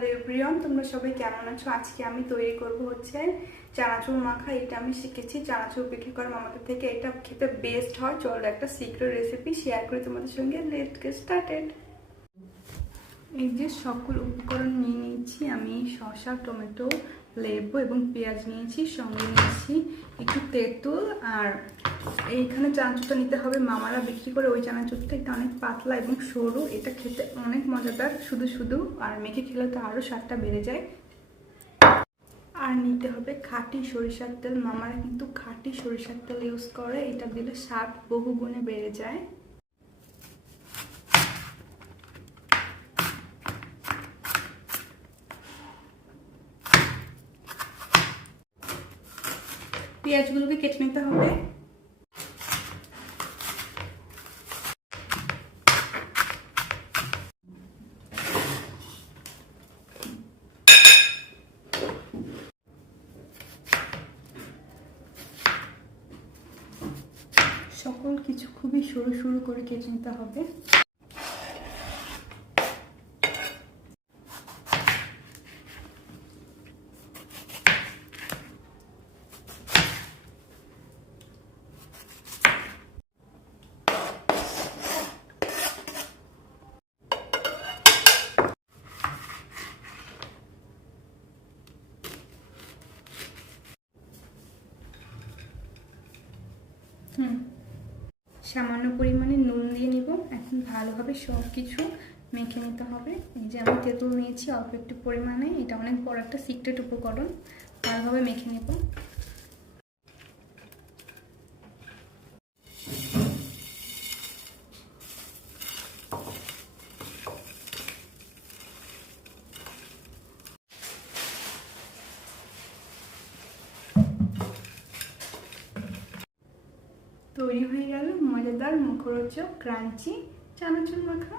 Hello everyone, তোমরা সবাই কেমন আছো? আজকে আমি তৈরি করব হচ্ছে চানাচুর মাখা। এটা আমি শিখেছি চানাচুর পিঠে করার মামাদের থেকে। এটা খেতে বেস্ট হয়। চলো একটা সিক্রেট রেসিপি শেয়ার করি তোমাদের সঙ্গে। Let's get started. এই যে সকল উপকরণ নিয়ে নিয়েছি আমি, শসা, টমেটো, লেবু এবং পেঁয়াজ নিয়েছি। সঙ্গে নিয়েছি একটু তেঁতুল। আর এইখানে চানাচুরটা নিতে হবে মামারা বিক্রি করে ওই চানাচুরটা। এটা অনেক পাতলা এবং সরু, এটা খেতে অনেক মজাদার শুধু শুধু, আর মেখে খেলে তো আরও স্বাদটা বেড়ে যায়। আর নিতে হবে খাঁটি সরিষার তেল। মামারা কিন্তু খাঁটি সরিষার তেল ইউজ করে, এটা দিলে স্বাদ বহু গুণে বেড়ে যায়। পেঁয়াজগুলোকে কেটে নিতে হবে। সকল কিছু খুবই সরু সরু করে কেটে নিতে হবে। সামান্য পরিমাণে নুন দিয়ে নিব। এখন ভালোভাবে সব কিছু মেখে নিতে হবে। এই যে আমি তেঁতুল নিয়েছি অল্প একটু পরিমাণে, এটা অনেক বড় একটা সিক্রেট উপকরণ। ভালোভাবে মেখে নেব। তৈরি হয়ে গেল মজাদার মুখরোচক ক্রাঞ্চি চানাচুর মাখা।